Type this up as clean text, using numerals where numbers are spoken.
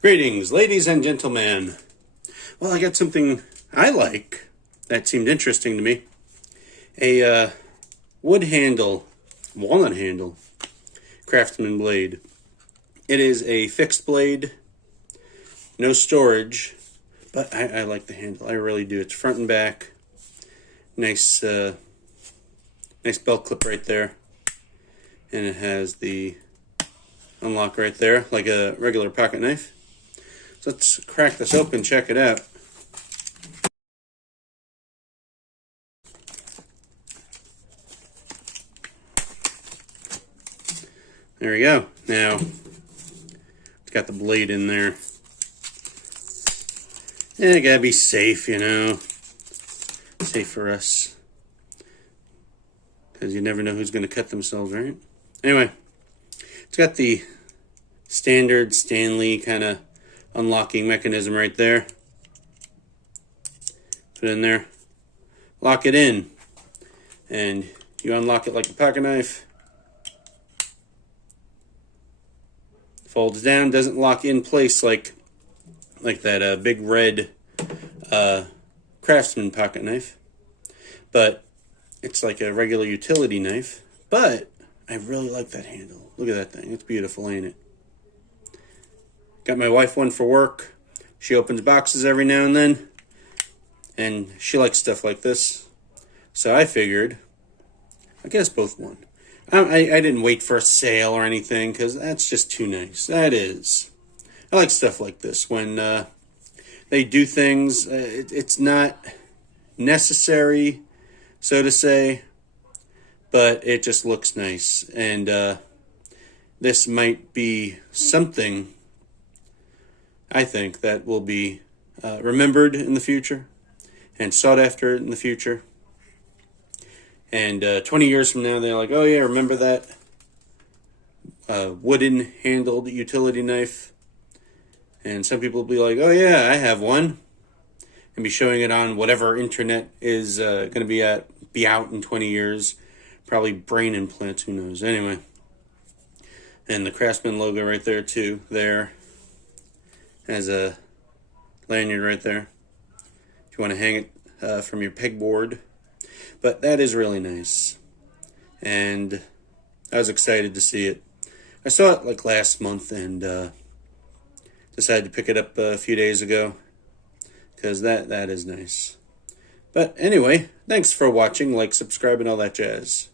Greetings, ladies and gentlemen. Well, I got something I like that seemed interesting to me. A wood handle, walnut handle, Craftsman blade. It is a fixed blade, no storage, but I like the handle. I really do. It's front and back. Nice, nice belt clip right there. And it has the unlock right there, like a regular pocket knife. So let's crack this open, check it out. There we go. Now, it's got the blade in there. And it gotta be safe, you know. Safe for us. Because you never know who's gonna cut themselves, right? Anyway, it's got the standard Stanley kind of unlocking mechanism right there. Put it in there. Lock it in. And you unlock it like a pocket knife. Folds down, doesn't lock in place like that big red Craftsman pocket knife. But it's like a regular utility knife. But I really like that handle. Look at that thing. It's beautiful, ain't it? Got my wife one for work. She opens boxes every now and then. And she likes stuff like this. So I figured, I guess both one. I didn't wait for a sale or anything, because that's just too nice. That is. I like stuff like this. When they do things, it's not necessary, so to say, but it just looks nice. And this might be something, I think, that will be remembered in the future and sought after in the future. And 20 years from now, they're like, oh yeah, remember that wooden handled utility knife? And some people will be like, oh yeah, I have one. And be showing it on whatever internet is going to be out in 20 years. Probably brain implants, who knows. Anyway. And the Craftsman logo right there too. There. Has a lanyard right there. If you want to hang it from your pegboard. But that is really nice. And I was excited to see it. I saw it like last month and decided to pick it up a few days ago. Because that is nice. But anyway, thanks for watching. Like, subscribe, and all that jazz.